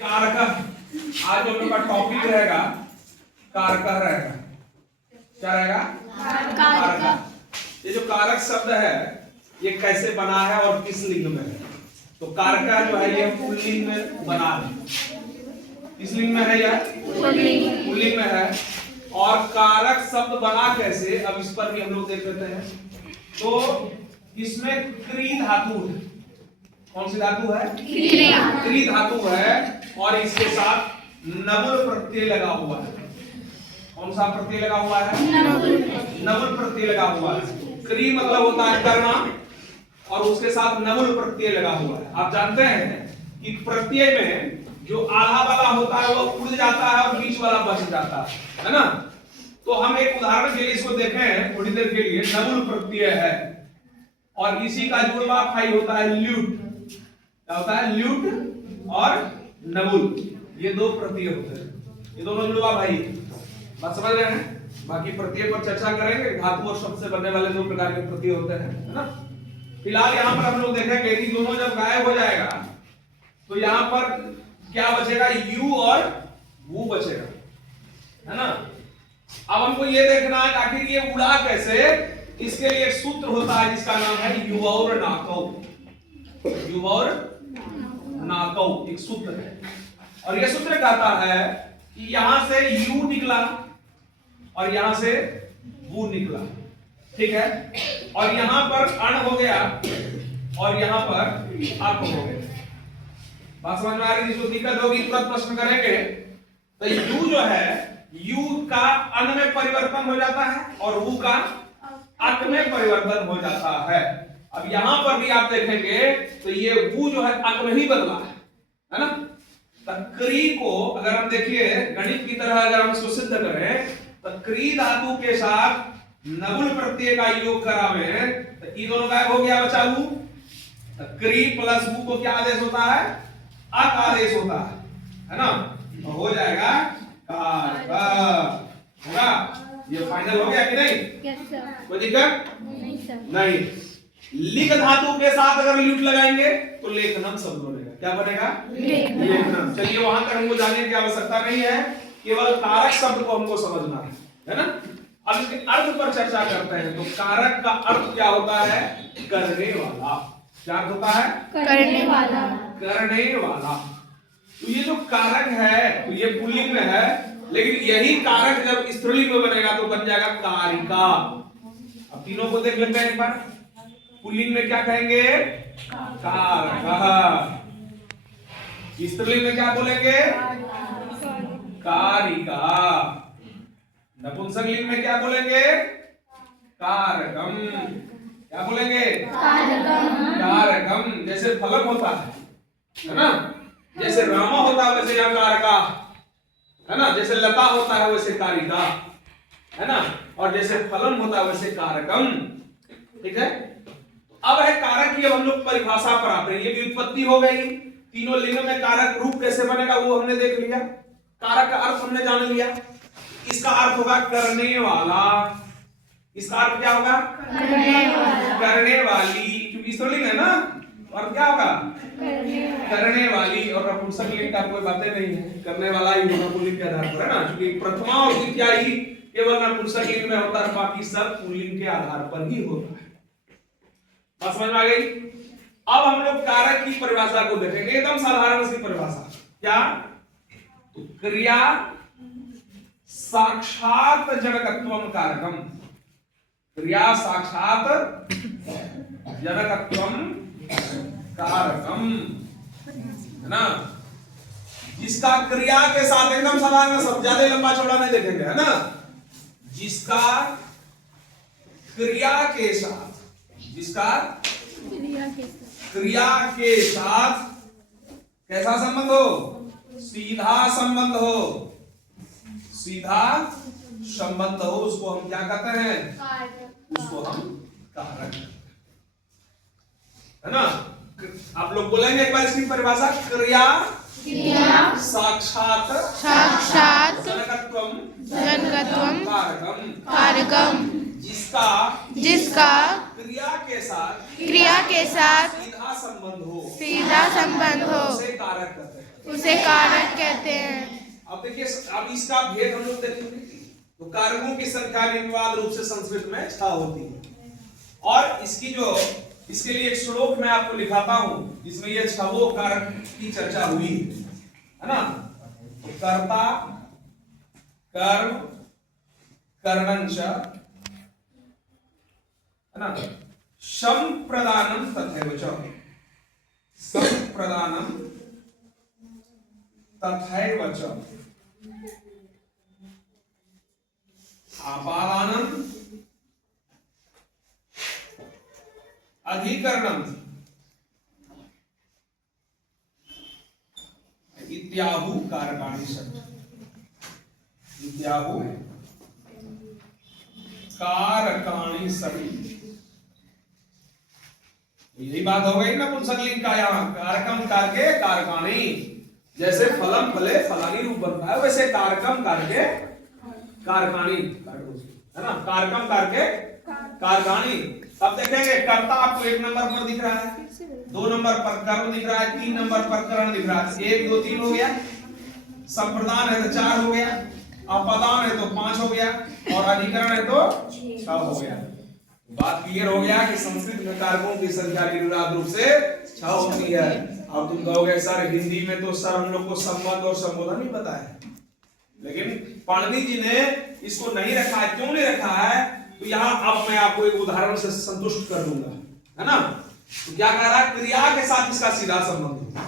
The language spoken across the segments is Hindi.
कारक आज हम लोग का टॉपिक रहेगा कारक रहेगा। क्या रहेगा? कारक। ये जो कारक शब्द है ये कैसे बना है और किस लिंग में है? तो कारक जो है ये पुल्लिंग में बना है। किस लिंग में है यह? पुल्लिंग में है। और कारक शब्द बना कैसे, अब इस पर भी हम लोग देख लेते हैं। तो इसमें क्री धातु है। कौन सी धातु है? क्री धातु है और इसके साथ नवल प्रत्यय लगा हुआ है। कौन सा प्रत्यय लगा हुआ है? नवल प्रत्यय लगा हुआ है। क्री मतलब होता है करना और उसके साथ नवल प्रत्यय लगा हुआ है। आप जानते हैं कि प्रत्यय में जो आधा वाला होता है वो उड़ जाता है और बीच वाला बच जाता है ना? तो हम एक उदाहरण के लिए इसको देखें थोड़ी देर के लिए। नवल प्रत्यय है और इसी का जुड़वा फाई होता है ल्यूट। क्या होता है? ल्यूट और नवुल, ये दो प्रत्यय होते हैं। ये दोनों जुड़वा भाई, बात समझ रहे हैं? बाकी प्रत्यय पर चर्चा करेंगे। धातु और शब्द से बनने वाले दो प्रकार के प्रत्यय होते हैं, है ना? फिलहाल यहाँ पर हम लोग देखेंगे कि दोनों जब गायब हो जाएगा तो यहाँ पर क्या बचेगा? यू और वो बचेगा, है ना? अब हमको ये देखना है आखिर ये उड़ा कैसे। इसके लिए एक सूत्र होता है जिसका नाम है युवौर नाकौ। युवौर नाकौ एक सूत्र है और यह सूत्र कहता है कि यहां से यू निकला और यहां से वो निकला, ठीक है? और यहां पर अण हो गया और यहां पर अप हो गया। बात समझ में आ रही? जिसको दिक्कत होगी तुरंत प्रश्न करेंगे। तो यू जो है, यू का अन में परिवर्तन हो जाता है और वू का अक में परिवर्तन हो जाता है। अब यहां पर भी आप देखेंगे तो ये वू जो है अक में ही बदला है ना? क्री को अगर हम देखिए गणित की तरह अगर हम इसको सिद्ध करें तो क्री धातु के साथ नवुल प्रत्यय का योग करावे तो ये दोनों गायब हो गया, बचा वू। क्री प्लस वू को क्या आदेश होता है? अक आदेश होता है ना? तो हो जाएगा कारक। होगा? ये फाइनल हो गया कि नहीं? कोई दिक्कत नहीं। लिख धातु के साथ अगर ल्यूट लगाएंगे तो लेखनम शब्द बनेगा। क्या बनेगा? लेखनम। चलिए वहां तक हमको जाने की आवश्यकता नहीं है, केवल कारक शब्द को हमको समझना है ना? अब इसके अर्थ पर चर्चा करते हैं। तो कारक का अर्थ क्या होता है? करने वाला। क्या होता है? करने वाला। करने वाला। तो ये जो कारक है तो ये पुल्लिंग में है, लेकिन यही कारक जब स्त्रीलिंग में बनेगा तो बन जाएगा कारिका। अब तीनों को देख लेते हैं एक बार। पुल्लिंग में क्या कहेंगे? कारक। स्त्रीलिंग में क्या बोलेंगे? कारिका। नपुंसकलिंग में क्या बोलेंगे? कारकम। क्या बोलेंगे? कारकम। जैसे फलक होता है ना? जैसे रामा होता है वैसे यहाँ कारका, है ना? जैसे लता होता है वैसे कारिका, है ना? और जैसे फलन होता है वैसे कारकम, ठीक है? अब है कारक की, अब हम लोग परिभाषा पर आते हैं। ये भी उत्पत्ति हो गई। तीनों लिंग में कारक रूप कैसे बनेगा वो हमने देख लिया। कारक का अर्थ हमने जान लिया। इसका अर्थ होगा करने वाला। इसका अर्थ क्या होगा? करने वाली, क्योंकि स्त्रीलिंग है ना? और क्या होगा? करने वाली। और नपुंसकलिंग का कोई बातें नहीं है, करने वाला ही होगा पुल्लिंग के आधार पर, है ना? क्योंकि प्रथमा और द्वितीया ही केवल नपुंसकलिंग में होता है, बाकी सब पुल्लिंग के आधार पर ही होता है। बात समझ में आ गई? अब हम लोग कारक की परिभाषा को देखेंगे, एकदम साधारण सी परिभाषा। क्या? तो क्रिया साक्षात जनकत्वम कारकम। क्रिया साक्षात जनकत्वम कारकम, है ना? जिसका क्रिया के साथ, एकदम साधारण, सब ज्यादा लंबा चौड़ा नहीं देखेंगे, है ना? जिसका क्रिया के साथ, जिसका क्रिया के साथ कैसा संबंध हो? सीधा संबंध हो। सीधा संबंध हो उसको हम क्या कहते हैं? उसको हम कारक, है ना? आप लोग बोलेंगे एक बार इसकी परिभाषा। क्रिया साक्षात जनकत्वम कारकम। जिसका जिसका क्रिया के साथ सीधा संबंध हो, उसे कारक कहते हैं। अब देखिए, अब इसका भेद हम लोग देखेंगे। तो कारकों की संख्या निर्विवाद रूप से संस्कृत में 6 होती है। और इसके लिए एक श्लोक मैं आपको लिखाता हूं जिसमें ये 6 कारक की चर्चा हुई है ना। कर्ता, कर्म, करणंच, है ना, संप्रदानम तथैव च, संप्रदानम तथैव च, आपादानम, अधिकरणम, इत्याहु कारकाणि षट्, इत्याहु कारकाणि षट्। यही बात हो गई ना पुंसकलिंग का, यहाँ कारकम कारके कारकाणि। जैसे फलम फले फलानी रूप बनता है, वैसे कारकम कारके कारकाणि, है ना, कारकम कारके कारकाणि। अब देखेंगे कर्ता आपको 1 नंबर पर दिख रहा है, 2 नंबर पर कर्म दिख रहा है, 3 नंबर पर करण दिख रहा है। 1 2 3 हो गया, संप्रदान है तो 4 हो गया, अपदान है तो 5 हो गया, और अधिकरण है तो 6 हो गया। बात क्लियर हो गया कि संस्कृत में कारकों की संख्या निर्विवाद रूप से 6 होती है। अब तुम कहोगे सर हिंदी में तो सर हम लोग को संबंध और संबोधन ही पता है, लेकिन पाणिनि जी ने इसको नहीं रखा है। क्यों नहीं रखा है? तो यहाँ अब मैं आपको एक उदाहरण से संतुष्ट कर दूंगा, है ना। तो क्या कह रहा है? क्रिया के साथ इसका सीधा संबंध है।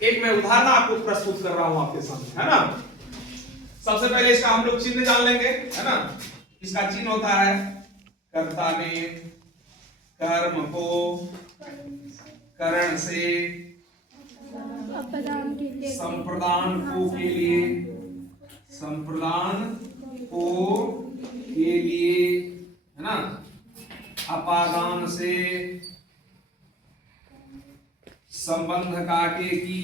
एक मैं उदाहरण आपको प्रस्तुत कर रहा हूं आपके सामने, है ना। सबसे पहले इसका हम लोग चिन्ह जान लेंगे, है ना। इसका चिन्ह होता है कर्ता ने कर्म को करण से संप्रदान को के लिए, संप्रदान को के लिए, है ना, अपादान से संबंध काके की,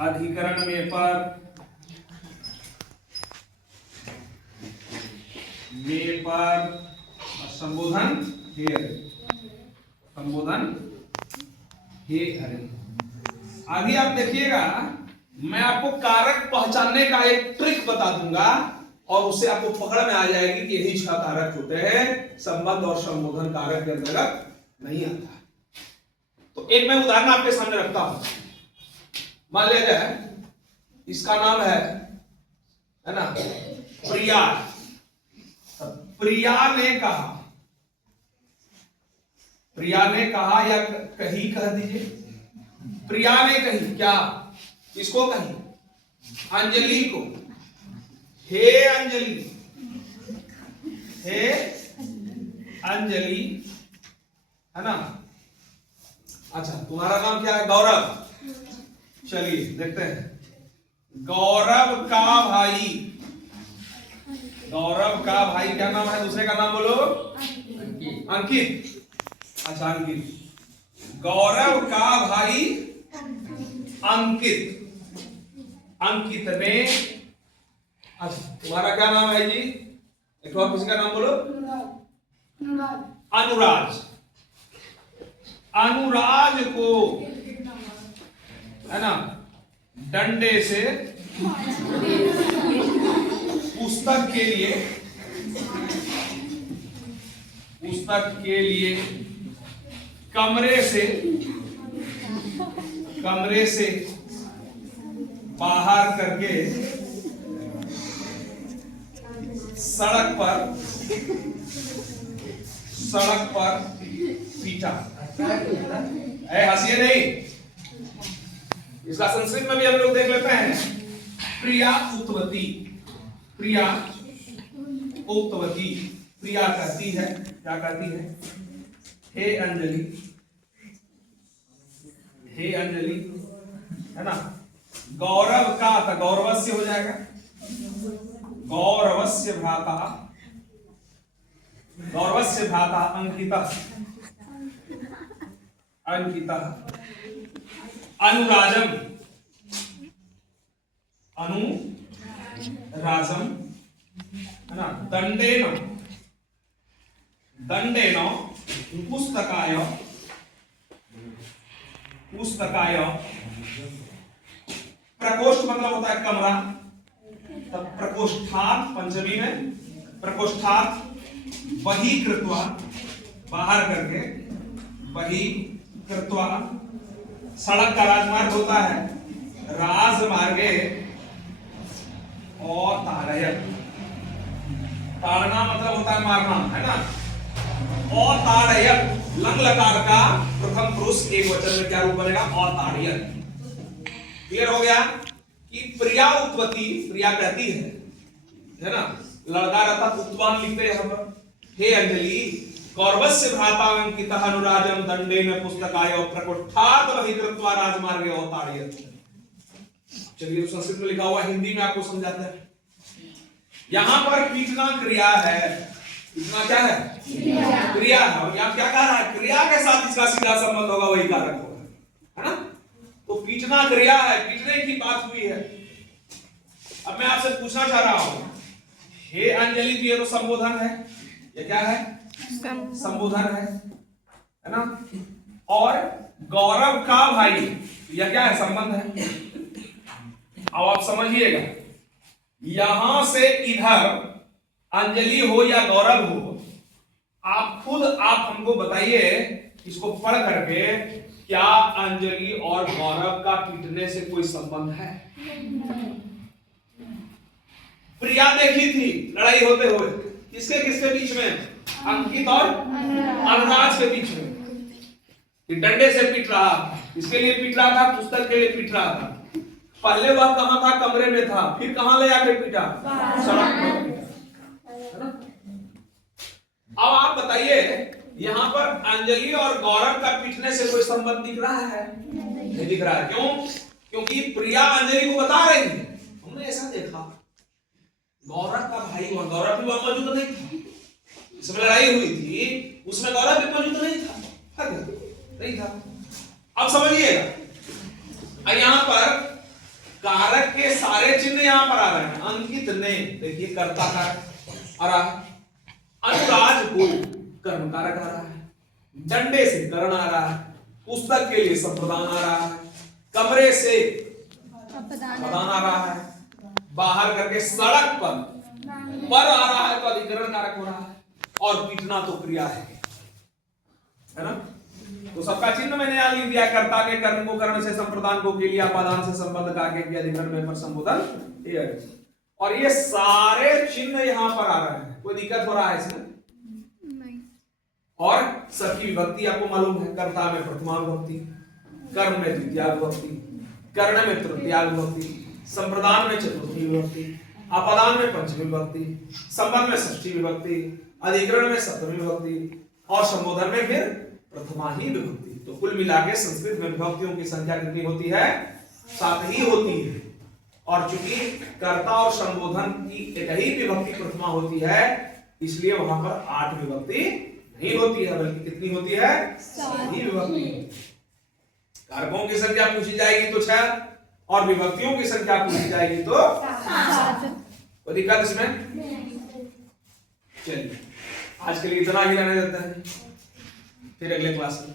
अधिकरण में पर संबोधन हे, संबोधन हे हरे। अभी आप देखिएगा, मैं आपको कारक पहचानने का एक ट्रिक बता दूंगा और उससे आपको पकड़ में आ जाएगी कि यही 6 कारक होते हैं, संबंध और संबोधन कारक के अंतर्गत नहीं आता। तो एक मैं उदाहरण आपके सामने रखता हूं। मान लिया जाए इसका नाम है ना, प्रिया। प्रिया ने कहा, प्रिया ने कहा या कही, कह दीजिए। प्रिया ने कही, क्या किसको कही? अंजलि को। हे अंजलि, हे अंजलि, है ना। अच्छा, तुम्हारा नाम क्या है? गौरव। चलिए देखते हैं। गौरव का भाई, गौरव का भाई क्या नाम है? दूसरे का नाम बोलो। अंकित। अच्छा, अंकित। गौरव का भाई अंकित, अंकित ने, अच्छा तुम्हारा क्या नाम है जी? एक और किसी का नाम बोलो। अनुराज। अनुराज को, है ना, डंडे से पुस्तक के लिए कमरे से बाहर करके सड़क पर पीटा। हंसिए नहीं, इसका संस्कृत में भी हम लोग देख लेते हैं। प्रिया उत्तवती, प्रिया उत्तवती। प्रिया कहती है, क्या कहती है? हे अंजलि, हे अंजलि, है ना। गौरव का था, गौरवस्य हो जाएगा। गौरवस्य भ्राता, गौरवस्य भ्राता अंकितः, अंकितः अनुराजम, अनुराजम, है ना, दंडेन, दंडेन पुस्तकाय प्रकोष्ठ मतलब होता है कमरा, तब प्रकोष्ठात पंचमी में प्रकोष्ठात बही कृत्वा बाहर करके बही कृत्वा सड़क का राजमार्ग होता है राजमार्गे और ताड़यत ताड़ना मतलब होता है मारना है ना। और ताड़यत लंग लकार का प्रथम पुरुष एक वचन में क्या रूप बनेगा और ताड़यत। क्लियर हो गया कि प्रिया उत्पत्ति प्रिया कहती है ना, लड़का रहता उत्पान लिखते हैं हम हे अंजलि कौरवस्य भ्राता अंकितः अनुराजम दंडेन पुस्तकाय प्रकोष्ठात् बहि कृत्वा राजमार्गे और ताड़यत। चलिए संस्कृत में लिखा हुआ हिंदी में आपको समझाते हैं। यहां पर पीटना क्रिया है, पीटना क्या है क्रिया है, और यहां क्या कह रहा है क्रिया के साथ इसका सीधा संबंध होगा वही कारक होगा है ना। तो पीटना क्रिया है, पीटने की बात हुई है। अब मैं आपसे पूछना चाह रहा हूं हे अंजलि, तो ये तो संबोधन है, ये क्या है संबोधन है ना। और गौरव का भाई यह क्या है संबंध है। अब आप समझिएगा यहां से इधर अंजलि हो या गौरव हो, आप खुद आप हमको बताइए इसको पढ़ करके क्या अंजलि और गौरव का पीटने से कोई संबंध है। प्रिया देखी थी लड़ाई होते हुए किसके किसके बीच में, अंकित और अनुराज के बीच में, कि डंडे से पीट रहा, इसके लिए पीट रहा था, पुस्तक के लिए पीट रहा था। पहले वह कहां था कमरे में था, फिर कहां ले आके पीटा सड़क पर पीटा। अब आप बताइए यहां पर अंजलि और गौरव का पीटने से कोई संबंध दिख रहा है नहीं दिख रहा है। क्यों? क्योंकि प्रिया अंजलि को बता रही है हमने ऐसा देखा गौरव का भाई हुआ, गौरव भी वहां मौजूद नहीं था, इसमें लड़ाई हुई थी उसमें गौरव भी मौजूद नहीं था, नहीं था। अब समझिएगा यहां पर कारक के सारे चिन्ह यहां पर आ रहे हैं। अंकित ने देखिए कर्ता कारक आ रहा है, अनुराज को कर्म कारक आ रहा है, डंडे से कर्ण आ रहा है, पुस्तक के लिए संप्रदान आ रहा है, कमरे से प्रदान आ रहा है, बाहर करके सड़क पर आ रहा है तो अधिकरण कारक हो रहा है, और पीटना तो क्रिया है ना। तो सबका चिन्ह मैंने यहां लिख दिया, कर्ता के कर्म को कर्ण से संप्रदान को के लिए अपादान से संबंध का के अधिकरण में पर संबोधन ये है। और ये सारे चिन्ह यहां पर आ रहे हैं, कोई दिक्कत हो रहा है इसमें नहीं। और सबकी विभक्ति आपको मालूम है, कर्ता में प्रथमा विभक्ति, कर्म में द्वितीया विभक्ति, कर्ण में तृतीया विभक्ति, संप्रदान में चतुर्थी विभक्ति, अपादान में पंचमी विभक्ति, संबंध में षष्ठी विभक्ति, अधिकरण में सप्तमी विभक्ति और संबोधन में फिर प्रथमा ही विभक्ति। तो कुल मिलाकर संस्कृत में विभक्तियों की संख्या कितनी होती है 7 ही होती है। और चूंकि कर्ता और संबोधन की एक ही विभक्ति प्रथमा होती है इसलिए वहां पर 8 विभक्ति नहीं होती है, बल्कि कितनी होती है 7 ही विभक्ति। कारकों की संख्या पूछी जाएगी तो 6 और विभक्तियों की संख्या पूछी जाएगी तो 7। कोई दिक्कत इसमें? चलिए आज के लिए इतना ही रहने देते हैं, फिर अगले क्लास में